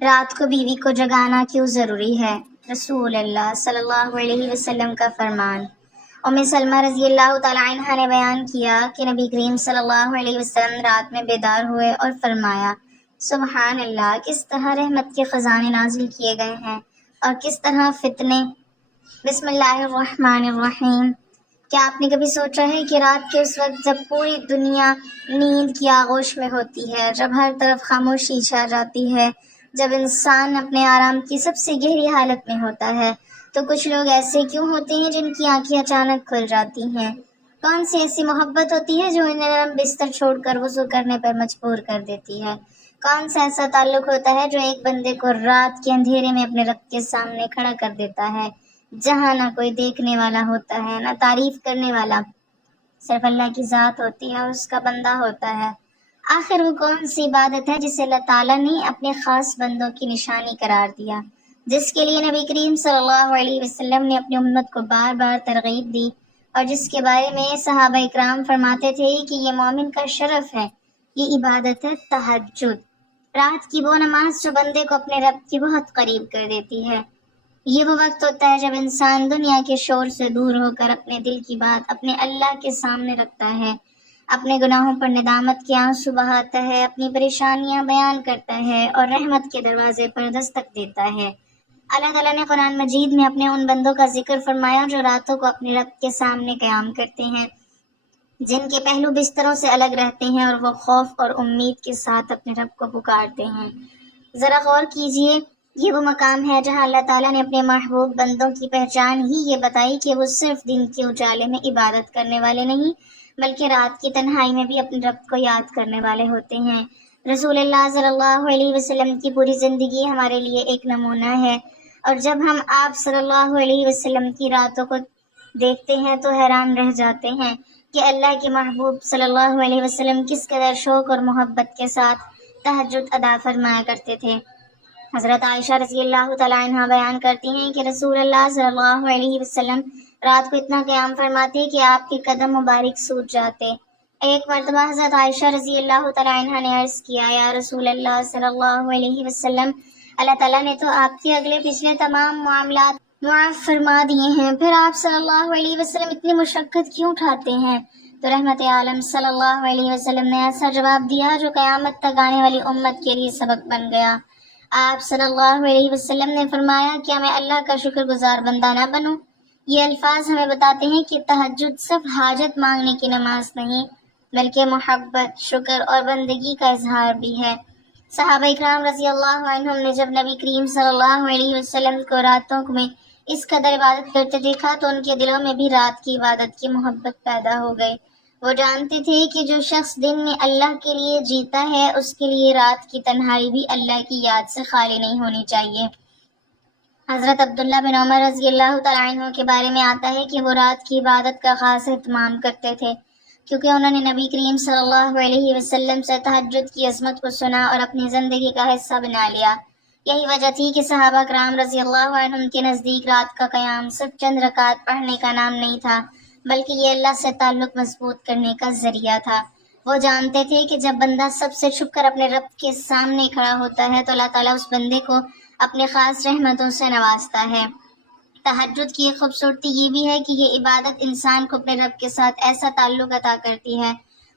رات کو بیوی کو جگانا کیوں ضروری ہے؟ رسول اللہ صلی اللہ علیہ وسلم کا فرمان۔ ام سلمہ رضی اللہ تعالی عنہ نے بیان کیا کہ نبی کریم صلی اللہ علیہ وسلم رات میں بیدار ہوئے اور فرمایا، سبحان اللہ، کس طرح رحمت کے خزانے نازل کیے گئے ہیں اور کس طرح فتنے۔ بسم اللہ الرحمن الرحیم۔ کیا آپ نے کبھی سوچا ہے کہ رات کے اس وقت جب پوری دنیا نیند کی آغوش میں ہوتی ہے، جب ہر طرف خاموشی چھا جاتی ہے، جب انسان اپنے آرام کی سب سے گہری حالت میں ہوتا ہے، تو کچھ لوگ ایسے کیوں ہوتے ہیں جن کی آنکھیں اچانک کھل جاتی ہیں؟ کون سی ایسی محبت ہوتی ہے جو انہیں نرم بستر چھوڑ کر وضو کرنے پر مجبور کر دیتی ہے؟ کون سا ایسا تعلق ہوتا ہے جو ایک بندے کو رات کے اندھیرے میں اپنے رب کے سامنے کھڑا کر دیتا ہے، جہاں نہ کوئی دیکھنے والا ہوتا ہے، نہ تعریف کرنے والا، صرف اللہ کی ذات ہوتی ہے اور اس کا بندہ ہوتا ہے؟ آخر وہ کون سی عبادت ہے جسے اللہ تعالیٰ نے اپنے خاص بندوں کی نشانی قرار دیا، جس کے لیے نبی کریم صلی اللہ علیہ وسلم نے اپنی امت کو بار بار ترغیب دی، اور جس کے بارے میں صحابہ اکرام فرماتے تھے کہ یہ مومن کا شرف ہے؟ یہ عبادت ہے تہجد، رات کی وہ نماز جو بندے کو اپنے رب کے بہت قریب کر دیتی ہے۔ یہ وہ وقت ہوتا ہے جب انسان دنیا کے شور سے دور ہو کر اپنے دل کی بات اپنے اللہ کے سامنے رکھتا ہے، اپنے گناہوں پر ندامت کے آنسو بہاتا ہے، اپنی پریشانیاں بیان کرتا ہے اور رحمت کے دروازے پر دستک دیتا ہے۔ اللہ تعالیٰ نے قرآن مجید میں اپنے ان بندوں کا ذکر فرمایا جو راتوں کو اپنے رب کے سامنے قیام کرتے ہیں، جن کے پہلو بستروں سے الگ رہتے ہیں اور وہ خوف اور امید کے ساتھ اپنے رب کو پکارتے ہیں۔ ذرا غور کیجئے، یہ وہ مقام ہے جہاں اللہ تعالیٰ نے اپنے محبوب بندوں کی پہچان ہی یہ بتائی کہ وہ صرف دن کے اجالے میں عبادت کرنے والے نہیں، بلکہ رات کی تنہائی میں بھی اپنے رب کو یاد کرنے والے ہوتے ہیں۔ رسول اللہ صلی اللہ علیہ وسلم کی پوری زندگی ہمارے لیے ایک نمونہ ہے، اور جب ہم آپ صلی اللہ علیہ وسلم کی راتوں کو دیکھتے ہیں تو حیران رہ جاتے ہیں کہ اللہ کے محبوب صلی اللہ علیہ وسلم کس قدر شوق اور محبت کے ساتھ تہجد ادا فرمایا کرتے تھے۔ حضرت عائشہ رضی اللہ تعالیٰ عنہ بیان کرتی ہیں کہ رسول اللہ صلی اللہ علیہ وسلم رات کو اتنا قیام فرماتے کہ آپ کے قدم مبارک سوج جاتے۔ ایک مرتبہ حضرت عائشہ رضی اللہ تعالیٰ عنہ نے عرض کیا، یا رسول اللہ صلی اللہ علیہ وسلم، اللہ تعالیٰ نے تو آپ کے اگلے پچھلے تمام معاملات معاف فرما دیے ہیں، پھر آپ صلی اللہ علیہ وسلم اتنی مشقت کیوں اٹھاتے ہیں؟ تو رحمت عالم صلی اللہ علیہ وسلم نے ایسا جواب دیا جو قیامت تک آنے والی امت کے لیے سبق بن گیا۔ آپ صلی اللہ علیہ وسلم نے فرمایا، کیا میں اللہ کا شکر گزار بندہ نہ بنوں؟ یہ الفاظ ہمیں بتاتے ہیں کہ تہجد صرف حاجت مانگنے کی نماز نہیں، بلکہ محبت، شکر اور بندگی کا اظہار بھی ہے۔ صحابہ اکرام رضی اللہ عنہم نے جب نبی کریم صلی اللہ علیہ وسلم کو راتوں میں اس قدر عبادت کرتے دیکھا تو ان کے دلوں میں بھی رات کی عبادت کی محبت پیدا ہو گئی۔ وہ جانتے تھے کہ جو شخص دن میں اللہ کے لیے جیتا ہے، اس کے لیے رات کی تنہائی بھی اللہ کی یاد سے خالی نہیں ہونی چاہیے۔ حضرت عبداللہ بن عمر رضی اللہ تعالیٰ عنہ کے بارے میں آتا ہے کہ وہ رات کی عبادت کا خاص اہتمام کرتے تھے، کیونکہ انہوں نے نبی کریم صلی اللہ علیہ وسلم سے تہجد کی عظمت کو سنا اور اپنی زندگی کا حصہ بنا لیا۔ یہی وجہ تھی کہ صحابہ کرام رضی اللہ عنہم کے نزدیک رات کا قیام صرف چند رکعات پڑھنے کا نام نہیں تھا، بلکہ یہ اللہ سے تعلق مضبوط کرنے کا ذریعہ تھا۔ وہ جانتے تھے کہ جب بندہ سب سے چھپ کر اپنے رب کے سامنے کھڑا ہوتا ہے تو اللہ تعالیٰ اس بندے کو اپنے خاص رحمتوں سے نوازتا ہے۔ تہجد کی ایک خوبصورتی یہ بھی ہے کہ یہ عبادت انسان کو اپنے رب کے ساتھ ایسا تعلق عطا کرتی ہے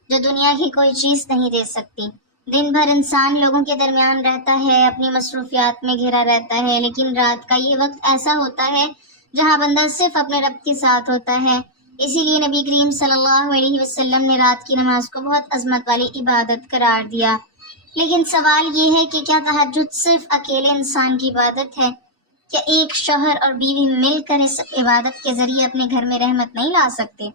جو دنیا کی کوئی چیز نہیں دے سکتی۔ دن بھر انسان لوگوں کے درمیان رہتا ہے، اپنی مصروفیات میں گھرا رہتا ہے، لیکن رات کا یہ وقت ایسا ہوتا ہے جہاں بندہ صرف اپنے رب کے ساتھ ہوتا ہے۔ اسی لیے نبی کریم صلی اللہ علیہ وسلم نے رات کی نماز کو بہت عظمت والی عبادت قرار دیا۔ لیکن سوال یہ ہے کہ کیا تہجد صرف اکیلے انسان کی عبادت ہے؟ کیا ایک شوہر اور بیوی مل کر اس عبادت کے ذریعے اپنے گھر میں رحمت نہیں لا سکتے؟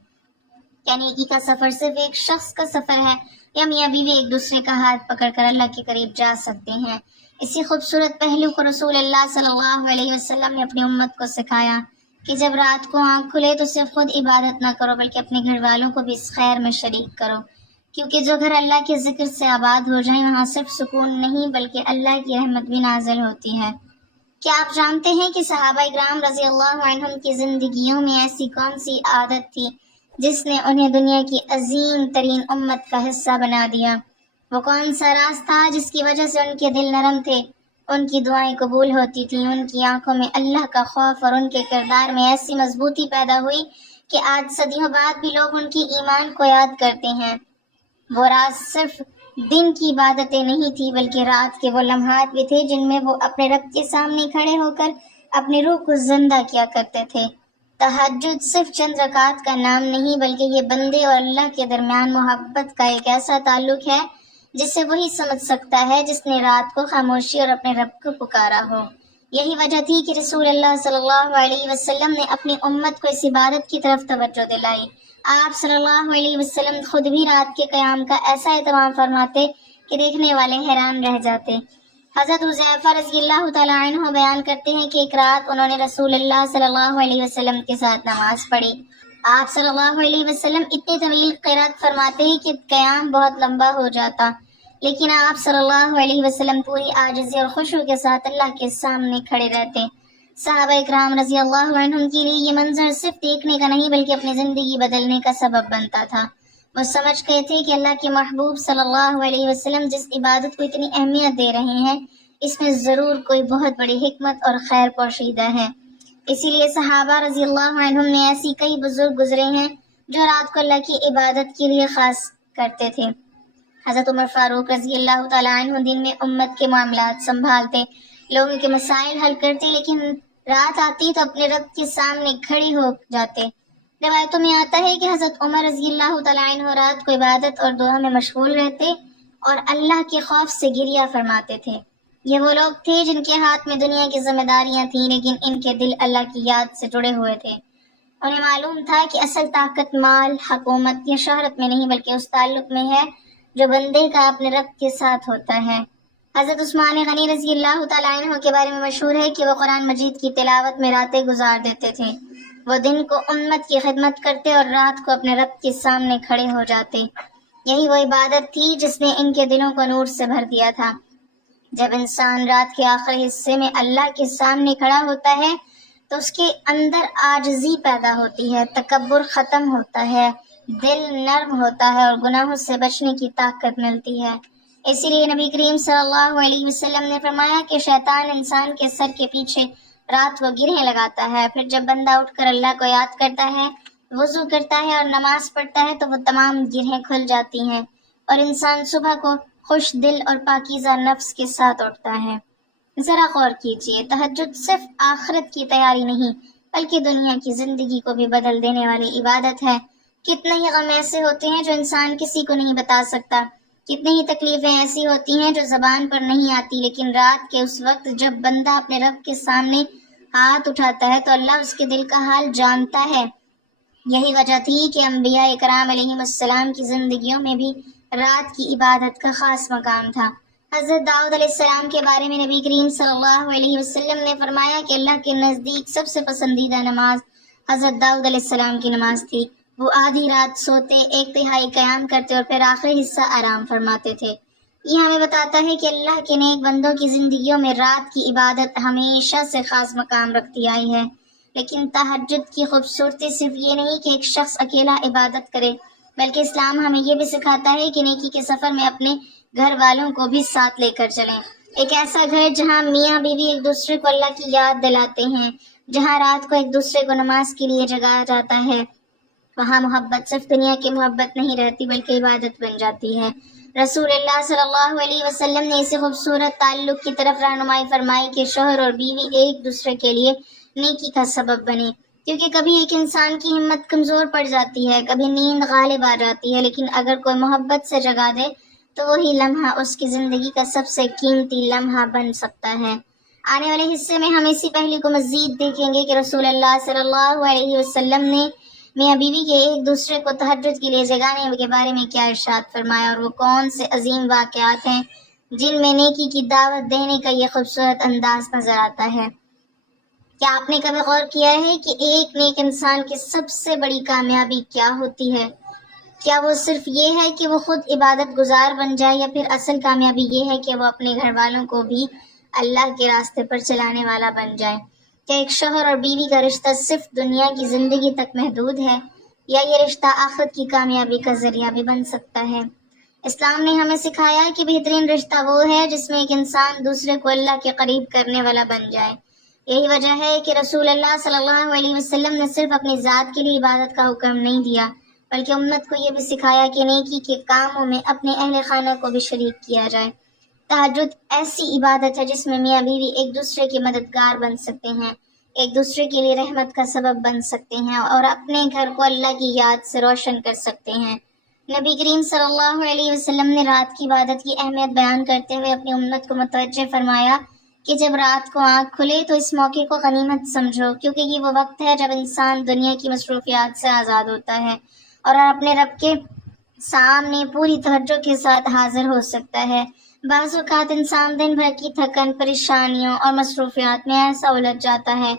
کیا نیکی کا سفر صرف ایک شخص کا سفر ہے، یا میاں بیوی ایک دوسرے کا ہاتھ پکڑ کر اللہ کے قریب جا سکتے ہیں؟ اسی خوبصورت پہلو کو رسول اللہ صلی اللہ علیہ وسلم نے اپنی امت کو سکھایا کہ جب رات کو آنکھ کھلے تو صرف خود عبادت نہ کرو بلکہ اپنے گھر والوں کو بھی اس خیر میں شریک کرو، کیونکہ جو گھر اللہ کے ذکر سے آباد ہو جائیں وہاں صرف سکون نہیں بلکہ اللہ کی رحمت بھی نازل ہوتی ہے۔ کیا آپ جانتے ہیں کہ صحابہ اکرام رضی اللہ عنہم کی زندگیوں میں ایسی کون سی عادت تھی جس نے انہیں دنیا کی عظیم ترین امت کا حصہ بنا دیا؟ وہ کون سا راز تھا جس کی وجہ سے ان کے دل نرم تھے، ان کی دعائیں قبول ہوتی تھیں، ان کی آنکھوں میں اللہ کا خوف اور ان کے کردار میں ایسی مضبوطی پیدا ہوئی کہ آج صدیوں بعد بھی لوگ ان کی ایمان کو یاد کرتے ہیں۔ وہ رات صرف دن کی عبادتیں نہیں تھی بلکہ رات کے وہ لمحات بھی تھے جن میں وہ اپنے رب کے سامنے کھڑے ہو کر اپنی روح کو زندہ کیا کرتے تھے۔ تہجد صرف چند رکعات کا نام نہیں بلکہ یہ بندے اور اللہ کے درمیان محبت کا ایک ایسا تعلق ہے جسے وہی سمجھ سکتا ہے جس نے رات کو خاموشی اور اپنے رب کو پکارا ہو۔ یہی وجہ تھی کہ رسول اللہ صلی اللہ علیہ وسلم نے اپنی امت کو اس عبادت کی طرف توجہ دلائی۔ آپ صلی اللہ علیہ وسلم خود بھی رات کے قیام کا ایسا اہتمام فرماتے کہ دیکھنے والے حیران رہ جاتے۔ حضرت حذیفہ رضی اللہ تعالیٰ عنہ بیان کرتے ہیں کہ ایک رات انہوں نے رسول اللہ صلی اللہ علیہ وسلم کے ساتھ نماز پڑھی۔ آپ صلی اللہ علیہ وسلم اتنے طویل قرات فرماتے ہیں کہ قیام بہت لمبا ہو جاتا، لیکن آپ صلی اللہ علیہ وسلم پوری عاجزی اور خشوع کے ساتھ اللہ کے سامنے کھڑے رہتے۔ صحابہ اکرام رضی اللہ عنہم کے لیے یہ منظر صرف دیکھنے کا نہیں بلکہ اپنی زندگی بدلنے کا سبب بنتا تھا۔ وہ سمجھ گئے تھے کہ اللہ کے محبوب صلی اللہ علیہ وسلم جس عبادت کو اتنی اہمیت دے رہے ہیں اس میں ضرور کوئی بہت بڑی حکمت اور خیر پوشیدہ ہے۔ اسی لیے صحابہ رضی اللہ عنہم میں ایسی کئی بزرگ گزرے ہیں جو رات کو اللہ کی عبادت کے لیے خاص کرتے تھے۔ حضرت عمر فاروق رضی اللہ تعالیٰ عنہ دن میں امت کے معاملات سنبھالتے، لوگوں کے مسائل حل کرتے، لیکن رات آتی تو اپنے رب کے سامنے کھڑے ہو جاتے۔ روایتوں میں آتا ہے کہ حضرت عمر رضی اللہ تعالیٰ عنہ رات کو عبادت اور دعا میں مشغول رہتے اور اللہ کے خوف سے گریہ فرماتے تھے۔ یہ وہ لوگ تھے جن کے ہاتھ میں دنیا کی ذمہ داریاں تھیں لیکن ان کے دل اللہ کی یاد سے جڑے ہوئے تھے۔ انہیں معلوم تھا کہ اصل طاقت مال، حکومت یا شہرت میں نہیں بلکہ اس تعلق میں ہے جو بندے کا اپنے رب کے ساتھ ہوتا ہے۔ حضرت عثمان غنی رضی اللہ تعالیٰ عنہ کے بارے میں مشہور ہے کہ وہ قرآن مجید کی تلاوت میں راتیں گزار دیتے تھے۔ وہ دن کو امت کی خدمت کرتے اور رات کو اپنے رب کے سامنے کھڑے ہو جاتے۔ یہی وہ عبادت تھی جس نے ان کے دلوں کو نور سے بھر دیا تھا۔ جب انسان رات کے آخری حصے میں اللہ کے سامنے کھڑا ہوتا ہے تو اس کے اندر عاجزی پیدا ہوتی ہے، تکبر ختم ہوتا ہے، دل نرم ہوتا ہے اور گناہوں سے بچنے کی طاقت ملتی ہے۔ اسی لیے نبی کریم صلی اللہ علیہ وسلم نے فرمایا کہ شیطان انسان کے سر کے پیچھے رات کو گرہیں لگاتا ہے، پھر جب بندہ اٹھ کر اللہ کو یاد کرتا ہے، وضو کرتا ہے اور نماز پڑھتا ہے تو وہ تمام گرہیں کھل جاتی ہیں اور انسان صبح کو خوش دل اور پاکیزہ نفس کے ساتھ اٹھتا ہے۔ ذرا غور کیجئے، تہجد صرف آخرت کی تیاری نہیں بلکہ دنیا کی زندگی کو بھی بدل دینے والی عبادت ہے۔ کتنے ہی غم ایسے ہوتے ہیں جو انسان کسی کو نہیں بتا سکتا، کتنی ہی تکلیفیں ایسی ہوتی ہیں جو زبان پر نہیں آتی، لیکن رات کے اس وقت جب بندہ اپنے رب کے سامنے ہاتھ اٹھاتا ہے تو اللہ اس کے دل کا حال جانتا ہے۔ یہی وجہ تھی کہ انبیاء اکرام علیہم السلام کی زندگیوں میں بھی رات کی عبادت کا خاص مقام تھا۔ حضرت داؤد علیہ السلام کے بارے میں نبی کریم صلی اللہ علیہ وسلم نے فرمایا کہ اللہ کے نزدیک سب سے پسندیدہ نماز حضرت داؤد علیہ السلام کی نماز تھی۔ وہ آدھی رات سوتے، ایک تہائی قیام کرتے اور پھر آخری حصہ آرام فرماتے تھے۔ یہ ہمیں بتاتا ہے کہ اللہ کے نیک بندوں کی زندگیوں میں رات کی عبادت ہمیشہ سے خاص مقام رکھتی آئی ہے۔ لیکن تہجد کی خوبصورتی صرف یہ نہیں کہ ایک شخص اکیلا عبادت کرے، بلکہ اسلام ہمیں یہ بھی سکھاتا ہے کہ نیکی کے سفر میں اپنے گھر والوں کو بھی ساتھ لے کر چلیں۔ ایک ایسا گھر جہاں میاں بیوی ایک دوسرے کو اللہ کی یاد دلاتے ہیں، جہاں رات کو ایک دوسرے کو نماز کے لیے جگایا جاتا ہے، وہاں محبت صرف دنیا کی محبت نہیں رہتی بلکہ عبادت بن جاتی ہے۔ رسول اللہ صلی اللہ علیہ وسلم نے اسے خوبصورت تعلق کی طرف رہنمائی فرمائی کہ شوہر اور بیوی ایک دوسرے کے لیے نیکی کا سبب بنے، کیونکہ کبھی ایک انسان کی ہمت کمزور پڑ جاتی ہے، کبھی نیند غالب آ جاتی ہے، لیکن اگر کوئی محبت سے جگا دے تو وہی لمحہ اس کی زندگی کا سب سے قیمتی لمحہ بن سکتا ہے۔ آنے والے حصے میں ہم اسی پہلو کو مزید دیکھیں گے کہ رسول اللہ صلی اللہ علیہ وسلم نے میاں بیوی کے ایک دوسرے کو تہجد کے لیے جگانے کے بارے میں کیا ارشاد فرمایا اور وہ کون سے عظیم واقعات ہیں جن میں نیکی کی دعوت دینے کا یہ خوبصورت انداز نظر آتا ہے۔ کیا آپ نے کبھی غور کیا ہے کہ ایک نیک انسان کی سب سے بڑی کامیابی کیا ہوتی ہے؟ کیا وہ صرف یہ ہے کہ وہ خود عبادت گزار بن جائے، یا پھر اصل کامیابی یہ ہے کہ وہ اپنے گھر والوں کو بھی اللہ کے راستے پر چلانے والا بن جائے؟ کیا ایک شوہر اور بیوی کا رشتہ صرف دنیا کی زندگی تک محدود ہے، یا یہ رشتہ آخرت کی کامیابی کا ذریعہ بھی بن سکتا ہے؟ اسلام نے ہمیں سکھایا کہ بہترین رشتہ وہ ہے جس میں ایک انسان دوسرے کو اللہ کے قریب کرنے والا بن جائے۔ یہی وجہ ہے کہ رسول اللہ صلی اللہ علیہ وسلم نے صرف اپنی ذات کے لیے عبادت کا حکم نہیں دیا، بلکہ امت کو یہ بھی سکھایا کہ نیکی کے کاموں میں اپنے اہل خانہ کو بھی شریک کیا جائے۔ تہجد ایسی عبادت ہے جس میں میاں بیوی ایک دوسرے کے مددگار بن سکتے ہیں، ایک دوسرے کے لیے رحمت کا سبب بن سکتے ہیں اور اپنے گھر کو اللہ کی یاد سے روشن کر سکتے ہیں۔ نبی کریم صلی اللہ علیہ وسلم نے رات کی عبادت کی اہمیت بیان کرتے ہوئے اپنی امت کو متوجہ فرمایا کہ جب رات کو آنکھ کھلے تو اس موقع کو غنیمت سمجھو، کیونکہ یہ وہ وقت ہے جب انسان دنیا کی مصروفیات سے آزاد ہوتا ہے اور اپنے رب کے سامنے پوری توجہ کے ساتھ حاضر ہو سکتا ہے۔ بعض اوقات انسان دن بھر کی تھکن، پریشانیوں اور مصروفیات میں ایسا الجھ جاتا ہے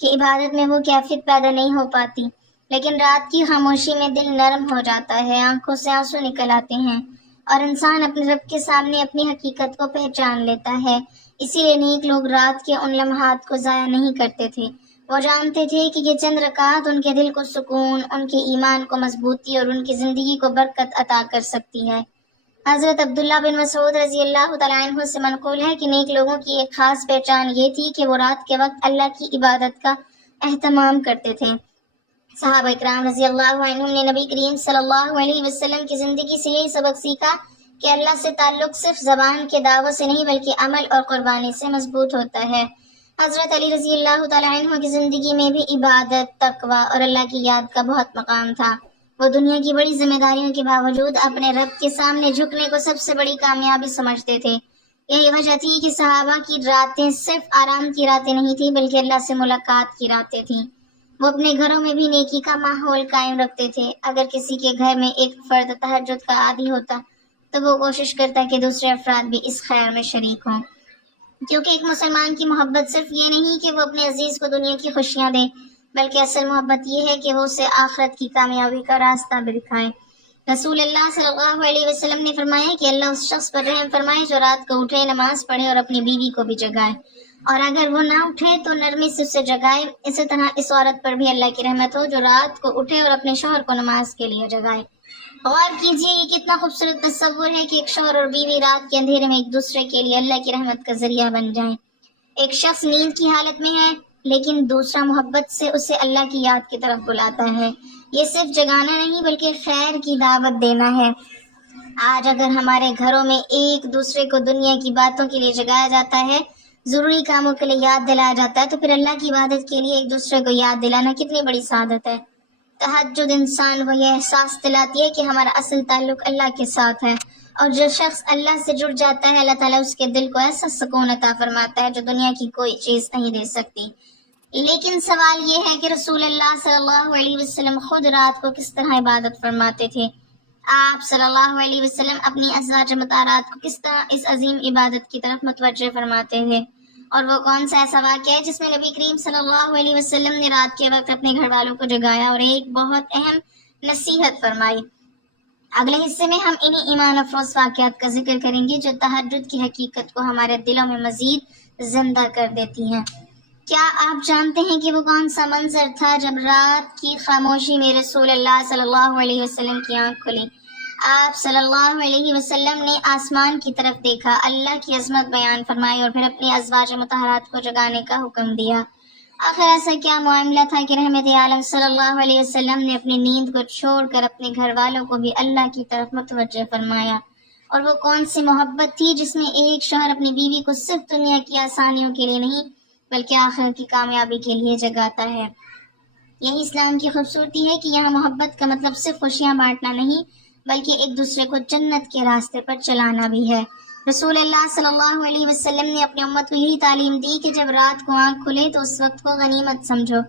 کہ عبادت میں وہ کیفیت پیدا نہیں ہو پاتی، لیکن رات کی خاموشی میں دل نرم ہو جاتا ہے، آنکھوں سے آنسو نکل آتے ہیں اور انسان اپنے رب کے سامنے اپنی حقیقت کو پہچان لیتا ہے۔ اسی لیے نیک لوگ رات کے ان لمحات کو ضائع نہیں کرتے تھے۔ وہ جانتے تھے کہ یہ چند رکعات ان کے دل کو سکون، ان کے ایمان کو مضبوطی اور ان کی زندگی کو برکت عطا کر سکتی ہے۔ حضرت عبداللہ بن مسعود رضی اللہ تعالیٰ عنہ سے منقول ہے کہ نیک لوگوں کی ایک خاص پہچان یہ تھی کہ وہ رات کے وقت اللہ کی عبادت کا اہتمام کرتے تھے۔ صحابہ اکرام رضی اللہ عنہم نے نبی کریم صلی اللہ علیہ وسلم کی زندگی سے یہی سبق سیکھا کہ اللہ سے تعلق صرف زبان کے دعووں سے نہیں بلکہ عمل اور قربانی سے مضبوط ہوتا ہے۔ حضرت علی رضی اللہ تعالیٰ عنہ کی زندگی میں بھی عبادت، تقوی اور اللہ کی یاد کا بہت مقام تھا۔ وہ دنیا کی بڑی ذمہ داریوں کے باوجود اپنے رب کے سامنے جھکنے کو سب سے بڑی کامیابی سمجھتے تھے۔ یہی وجہ تھی کہ صحابہ کی راتیں صرف آرام کی راتیں نہیں تھیں بلکہ اللہ سے ملاقات کی راتیں تھیں۔ وہ اپنے گھروں میں بھی نیکی کا ماحول قائم رکھتے تھے۔ اگر کسی کے گھر میں ایک فرد تہجد کا عادی ہوتا تو وہ کوشش کرتا کہ دوسرے افراد بھی اس خیر میں شریک ہوں، کیونکہ ایک مسلمان کی محبت صرف یہ نہیں کہ وہ اپنے عزیز کو دنیا کی خوشیاں دے، بلکہ اصل محبت یہ ہے کہ وہ اسے آخرت کی کامیابی کا راستہ بھی دکھائے۔ رسول اللہ صلی اللہ علیہ وسلم نے فرمایا کہ اللہ اس شخص پر رحم فرمائے جو رات کو اٹھے، نماز پڑھے اور اپنی بیوی کو بھی جگائے، اور اگر وہ نہ اٹھے تو نرمی سے اسے جگائے۔ اسی طرح اس عورت پر بھی اللہ کی رحمت ہو جو رات کو اٹھے اور اپنے شوہر کو نماز کے لیے جگائے۔ غور کیجیے، یہ کتنا خوبصورت تصور ہے کہ ایک شوہر اور بیوی رات کے اندھیرے میں ایک دوسرے کے لیے اللہ کی رحمت کا ذریعہ بن جائیں۔ ایک شخص نیند کی حالت میں ہے لیکن دوسرا محبت سے اسے اللہ کی یاد کی طرف بلاتا ہے۔ یہ صرف جگانا نہیں بلکہ خیر کی دعوت دینا ہے۔ آج اگر ہمارے گھروں میں ایک دوسرے کو دنیا کی باتوں کے لیے جگایا جاتا ہے، ضروری کاموں کے لیے یاد دلایا جاتا ہے، تو پھر اللہ کی عبادت کے لیے ایک دوسرے کو یاد دلانا کتنی بڑی سعادت ہے۔ تہجد انسان کو یہ احساس دلاتی ہے کہ ہمارا اصل تعلق اللہ کے ساتھ ہے، اور جو شخص اللہ سے جڑ جاتا ہے اللہ تعالیٰ اس کے دل کو ایسا سکون عطا فرماتا ہے جو دنیا کی کوئی چیز نہیں دے سکتی۔ لیکن سوال یہ ہے کہ رسول اللہ صلی اللہ علیہ وسلم خود رات کو کس طرح عبادت فرماتے تھے؟ آپ صلی اللہ علیہ وسلم اپنی ازواج مطہرات کو کس طرح اس عظیم عبادت کی طرف متوجہ فرماتے تھے؟ اور وہ کون سا ایسا واقعہ ہے جس میں نبی کریم صلی اللہ علیہ وسلم نے رات کے وقت اپنے گھر والوں کو جگایا اور ایک بہت اہم نصیحت فرمائی؟ اگلے حصے میں ہم انہی ایمان افروز واقعات کا ذکر کریں گے جو تہجد کی حقیقت کو ہمارے دلوں میں مزید زندہ کر دیتی ہیں۔ کیا آپ جانتے ہیں کہ وہ کون سا منظر تھا جب رات کی خاموشی میں رسول اللہ صلی اللہ علیہ وسلم کی آنکھ کھلی؟ آپ صلی اللہ علیہ وسلم نے آسمان کی طرف دیکھا، اللہ کی عظمت بیان فرمائی اور پھر اپنی ازواج مطہرات کو جگانے کا حکم دیا۔ آخر ایسا کیا معاملہ تھا کہ رحمت عالم صلی اللہ علیہ وسلم نے اپنی نیند کو چھوڑ کر اپنے گھر والوں کو بھی اللہ کی طرف متوجہ فرمایا؟ اور وہ کون سی محبت تھی جس میں ایک شوہر اپنی بیوی کو صرف دنیا کی آسانیوں کے لیے نہیں بلکہ آخرت کی کامیابی کے لیے جگاتا ہے؟ یہی اسلام کی خوبصورتی ہے کہ یہاں محبت کا مطلب صرف خوشیاں بانٹنا نہیں بلکہ ایک دوسرے کو جنت کے راستے پر چلانا بھی ہے۔ رسول اللہ صلی اللہ علیہ وسلم نے اپنی امت کو یہی تعلیم دی کہ جب رات کو آنکھ کھلے تو اس وقت کو غنیمت سمجھو،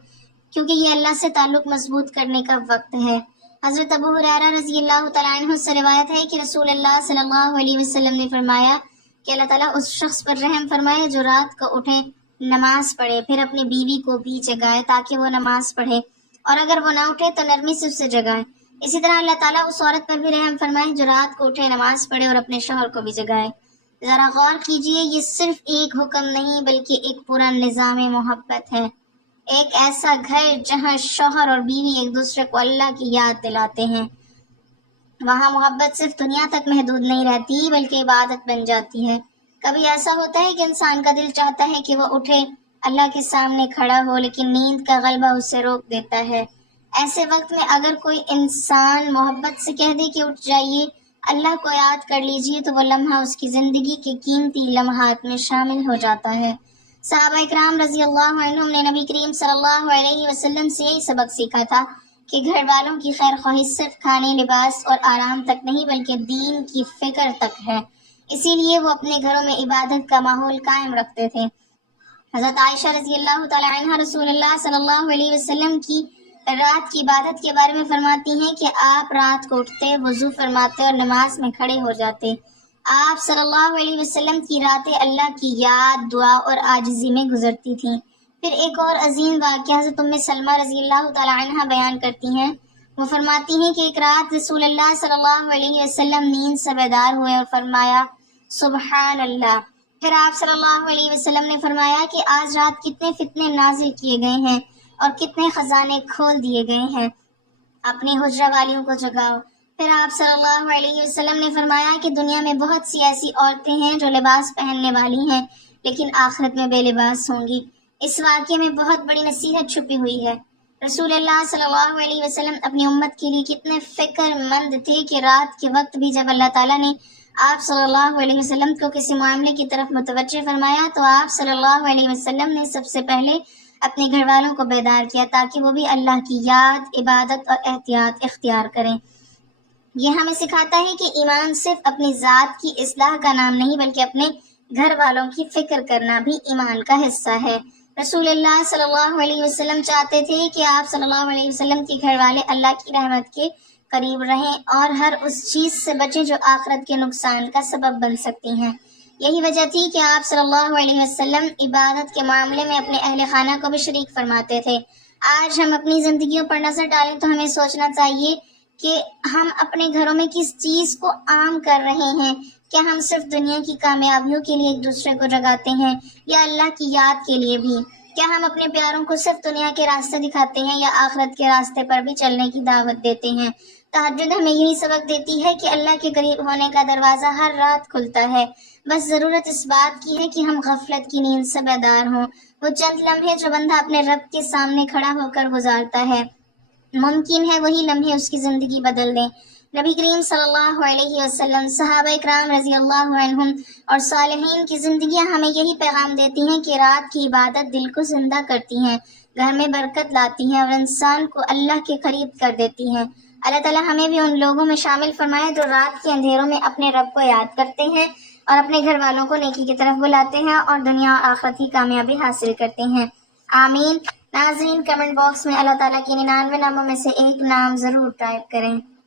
کیونکہ یہ اللہ سے تعلق مضبوط کرنے کا وقت ہے۔ حضرت ابو ہریرہ رضی اللہ تعالیٰ عنہ سے روایت ہے کہ رسول اللہ صلی اللہ علیہ وسلم نے فرمایا کہ اللہ تعالیٰ اس شخص پر رحم فرمائے جو رات کو اٹھے، نماز پڑھے، پھر اپنی بیوی کو بھی جگائے تاکہ وہ نماز پڑھے، اور اگر وہ نہ اٹھے تو نرمی سے اسے جگائے۔ اسی طرح اللہ تعالیٰ اس عورت پر بھی رحم فرمائے جو رات کو اٹھے، نماز پڑھے اور اپنے شوہر کو بھی جگائے۔ ذرا غور کیجئے، یہ صرف ایک حکم نہیں بلکہ ایک پورا نظام محبت ہے، ایک ایسا گھر جہاں شوہر اور بیوی ایک دوسرے کو اللہ کی یاد دلاتے ہیں، وہاں محبت صرف دنیا تک محدود نہیں رہتی بلکہ عبادت بن جاتی ہے۔ کبھی ایسا ہوتا ہے کہ انسان کا دل چاہتا ہے کہ وہ اٹھے، اللہ کے سامنے کھڑا ہو، لیکن نیند کا غلبہ اسے روک دیتا ہے۔ ایسے وقت میں اگر کوئی انسان محبت سے کہہ دے کہ اٹھ جائیے، اللہ کو یاد کر لیجیے، تو وہ لمحہ اس کی زندگی کے قیمتی لمحات میں شامل ہو جاتا ہے۔ صحابہ اکرام رضی اللہ عنہم نے نبی کریم صلی اللہ علیہ وسلم سے یہی سبق سیکھا تھا کہ گھر والوں کی خیر خواہی صرف کھانے، لباس اور آرام تک نہیں بلکہ دین کی فکر تک ہے۔ اسی لیے وہ اپنے گھروں میں عبادت کا ماحول قائم رکھتے تھے۔ حضرت عائشہ رضی اللہ تعالی عنہ رسول اللہ صلی اللہ علیہ وسلم کی رات کی عبادت کے بارے میں فرماتی ہیں کہ آپ رات کو اٹھتے، وضو فرماتے اور نماز میں کھڑے ہو جاتے۔ آپ صلی اللہ علیہ وسلم کی راتیں اللہ کی یاد، دعا اور عاجزی میں گزرتی تھیں۔ پھر ایک اور عظیم واقعہ حضرت ام سلمہ رضی اللہ تعالی عنہ بیان کرتی ہیں۔ وہ فرماتی ہیں کہ ایک رات رسول اللہ صلی اللہ علیہ وسلم نیند سے بیدار ہوئے اور فرمایا سبحان اللہ۔ پھر آپ صلی اللہ علیہ وسلم نے فرمایا کہ آج رات کتنے فتنے نازل کیے گئے ہیں اور کتنے خزانے کھول دیے گئے ہیں، اپنی حجرہ والیوں کو جگاؤ۔ پھر آپ صلی اللہ علیہ وسلم نے فرمایا کہ دنیا میں بہت سی ایسی عورتیں ہیں جو لباس پہننے والی ہیں لیکن آخرت میں بے لباس ہوں گی۔ اس واقعے میں بہت بڑی نصیحت چھپی ہوئی ہے۔ رسول اللہ صلی اللہ علیہ وسلم اپنی امت کے لیے کتنے فکر مند تھے کہ رات کے وقت بھی جب اللہ تعالیٰ نے آپ صلی اللہ علیہ وسلم کو کسی معاملے کی طرف متوجہ فرمایا تو آپ صلی اللہ علیہ وسلم نے سب سے پہلے اپنے گھر والوں کو بیدار کیا تاکہ وہ بھی اللہ کی یاد، عبادت اور احتیاط اختیار کریں۔ یہ ہمیں سکھاتا ہے کہ ایمان صرف اپنی ذات کی اصلاح کا نام نہیں بلکہ اپنے گھر والوں کی فکر کرنا بھی ایمان کا حصہ ہے۔ رسول اللہ صلی اللہ علیہ وسلم چاہتے تھے کہ آپ صلی اللہ علیہ وسلم کے گھر والے اللہ کی رحمت کے قریب رہیں اور ہر اس چیز سے بچیں جو آخرت کے نقصان کا سبب بن سکتی ہیں۔ یہی وجہ تھی کہ آپ صلی اللہ علیہ وسلم عبادت کے معاملے میں اپنے اہل خانہ کو بھی شریک فرماتے تھے۔ آج ہم اپنی زندگیوں پر نظر ڈالیں تو ہمیں سوچنا چاہیے کہ ہم اپنے گھروں میں کس چیز کو عام کر رہے ہیں۔ کیا ہم صرف دنیا کی کامیابیوں کے لیے ایک دوسرے کو جگاتے ہیں یا اللہ کی یاد کے لیے بھی؟ کیا ہم اپنے پیاروں کو صرف دنیا کے راستے دکھاتے ہیں یا آخرت کے راستے پر بھی چلنے کی دعوت دیتے ہیں؟ تہجد ہمیں یہی سبق دیتی ہے کہ اللہ کے قریب ہونے کا دروازہ ہر رات کھلتا ہے، بس ضرورت اس بات کی ہے کہ ہم غفلت کی نیند سے بیدار ہوں۔ وہ چند لمحے جو بندہ اپنے رب کے سامنے کھڑا ہو کر گزارتا ہے، ممکن ہے وہی لمحے اس کی زندگی بدل دیں۔ نبی کریم صلی اللہ علیہ وسلم، صحابہ اکرام رضی اللہ عنہم اور صالحین کی زندگیاں ہمیں یہی پیغام دیتی ہیں کہ رات کی عبادت دل کو زندہ کرتی ہیں، گھر میں برکت لاتی ہیں اور انسان کو اللہ کے قریب کر دیتی ہیں۔ اللہ تعالیٰ ہمیں بھی ان لوگوں میں شامل فرمائے جو رات کے اندھیروں میں اپنے رب کو یاد کرتے ہیں اور اپنے گھر والوں کو نیکی کی طرف بلاتے ہیں اور دنیا اور آخرت کی کامیابی حاصل کرتے ہیں۔ آمین۔ ناظرین، کمنٹ باکس میں اللہ تعالیٰ کے 99 ناموں میں سے ایک نام ضرور ٹائپ کریں۔